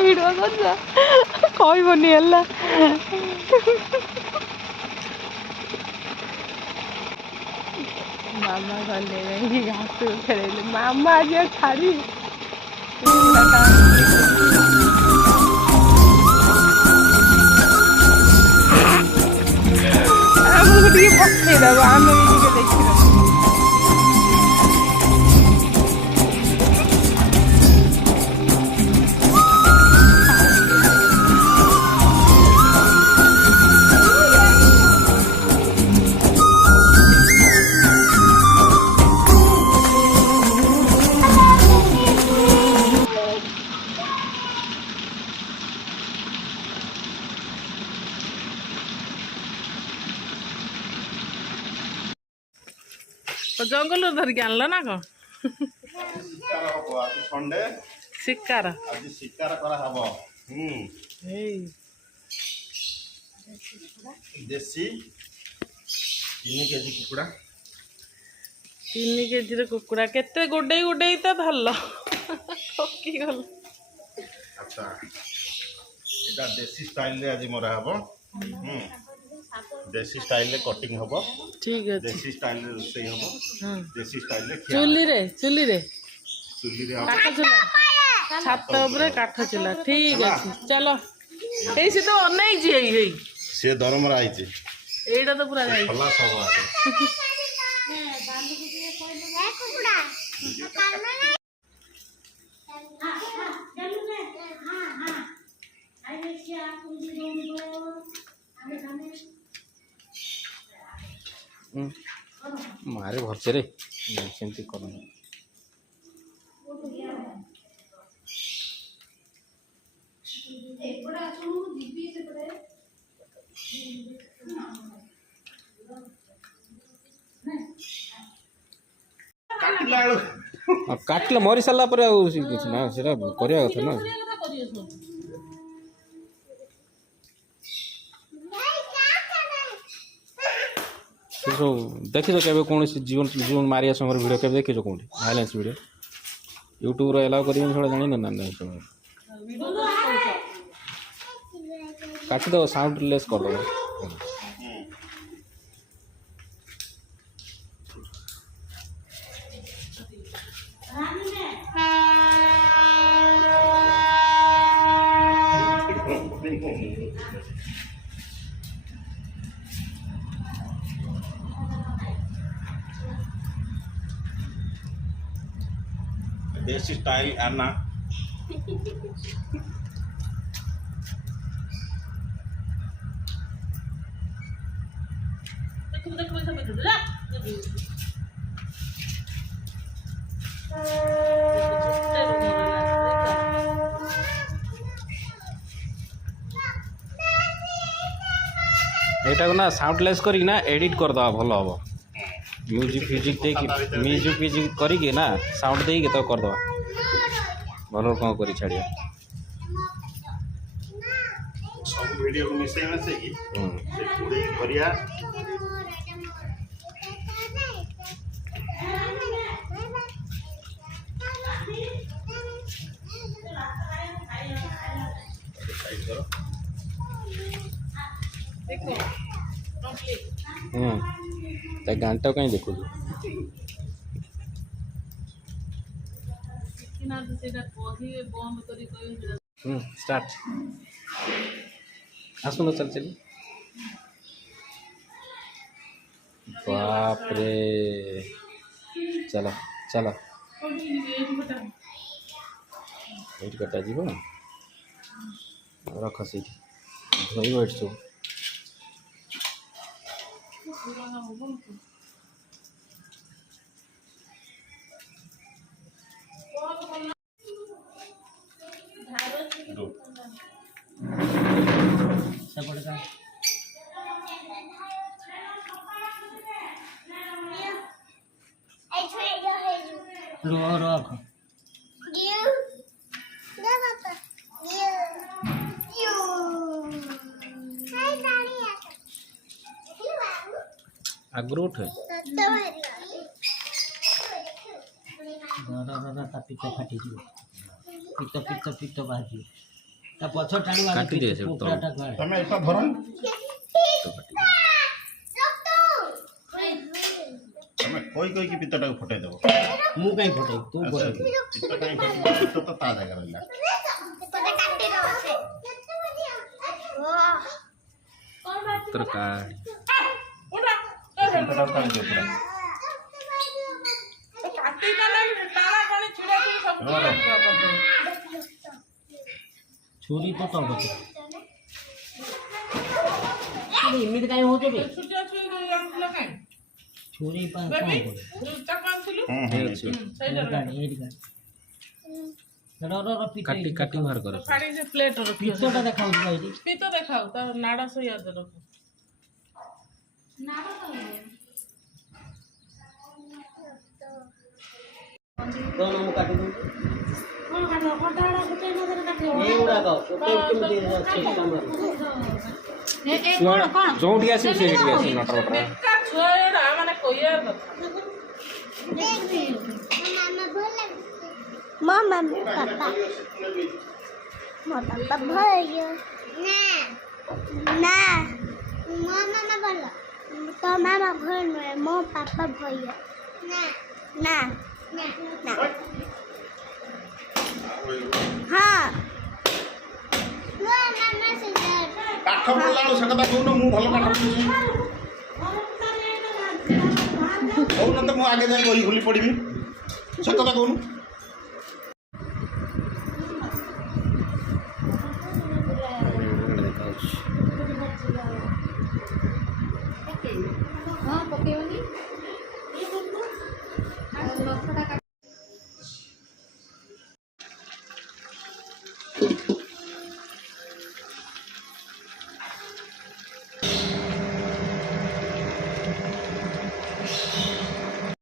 Video କରୁଛ କହିବନି ହେଲା। ମାମା ଗଲେ ଯାଇକି ଘାସ ଖେଳେଇଲେ। ମାମା ଆଜି ଆଉ ଛାଡି ଆମକୁ ଟିକେ ପଠେଇଦବ ଆମେ ବି ଟିକେ ଦେଖିଦବୁ। ଜଙ୍ଗଲରୁ ଧରିକି ଆଣିଲ ନା କଣ? ଶିକାର ଆଜି ଶିକାର କରାହବ। ଦେଶୀ 3 କେଜି କୁକୁଡ଼ା। 3 କେଜିର କୁକୁଡ଼ା କେତେ ଗୋଡେଇ ଗୋଡେଇ ତ ଧରିଲ ଠକି ଗଲ। ଆଚ୍ଛା ଏଟା ଦେଶୀ ଷ୍ଟାଇଲରେ ଆଜି ମରା ହବ। देसी स्टाइल रे कटिंग हबो। ठीक है। देसी स्टाइल रे रोसई हबो। देसी स्टाइल रे खिया चुली रे काठ चुला छात ऊपर काठ चुला। ठीक है चलो ए से तो अनै जी हेई से दरमरा आइचे एटा तो पूरा जाई खला सब आके कुकुड़ा मारे भरसे रे सेमती कर काटले मरी सारा पर किसी ना से करवा कथा ना देखी कौन जीवन जीवन मारिया समय वीडियो के देखी कौन भाइलेंस वीडियो यूट्यूब एलाउ कर जानी ना ना समय काटिदेव साउंड लेस करदेव देसी स्टाइल आना एटा ना साउंडलेस करी ना एडिट कर दवा भल हम म्यूजिक फ्यूजिक करी ना साउंड दे के तो कर दवा भल कौन करी छाड़िया सब वीडियो को मिसे से की से पूरी करिया घंटा कहीं देखो स्टार्ट आसुन चल चल बाप रे चलो चलो एट कटा जीव रख सी धोब एट सब रख आगरू उठे पित्त फाटी पित्त पित्त पित्त बाजी ତା ପଛ ଟାଣିବା କାଟି ଦିଏ ସେ କୁକୁଡ଼ାଟା କୁଆଡ଼େ ତମେ ଏଟା ଧର ତମେ କହିକି ପିତ୍ତଟାକୁ ଫଟେଇ ଦେବ ମୁଁ କାଇଁ ଫଟେଇ ତୁ ଫଟେଇ ପିତ୍ତ କାହିଁ ଫଟେଇବ ପିତ୍ତ ତ ତା ଜାଗା ରହିଲା ତୋର କାଢ ପିତ୍ତଟାକୁ ଟାଣି ଦିଅ ପୁରା ଛୁରୀ ତ ତଳ ଏମିତି କାଇଁ ହଉଛ ବେ ଛୁରୀ ପାଇଁ କଣ କରିବ କାଟି କାଟି ବାହାର କର ପିତ୍ତଟା ଦେଖାଉଛି ବା ଏଇଠି ପିତ ଦେଖାଉ ତା ନାଡା ସହ ୟାଦ ରଖ କଣ ମୁଁ କାଟି ଦଉଛି ଏଇଗୁଡ଼ାକ କେମିତି ଅଛି କାମରେ ଯୋଉଠି ଆସିବୁ ସେଇଠି ଆସିବୁ ନଟର ପଟର ଛୁଆ ଏଟା ମାନେ କହିବା କଥା Mama, papa. Papa bhaiya. Na. Mama na bola. To mama bhai no, mo papa bhaiya. Na. Na. Na. Ha. No mama se ପାଠ ପଢ଼ିଲା ବେଳକୁ ସେ କଥା କହୁନ ମୁଁ ଭଲ ପାଠ ପଢ଼ୁଛି କହୁନ ତ ମୁଁ ଆଗେ ଯାଇ ବହି ଖୋଲି ପଢ଼ିବି ସେ କଥା କହୁନୁ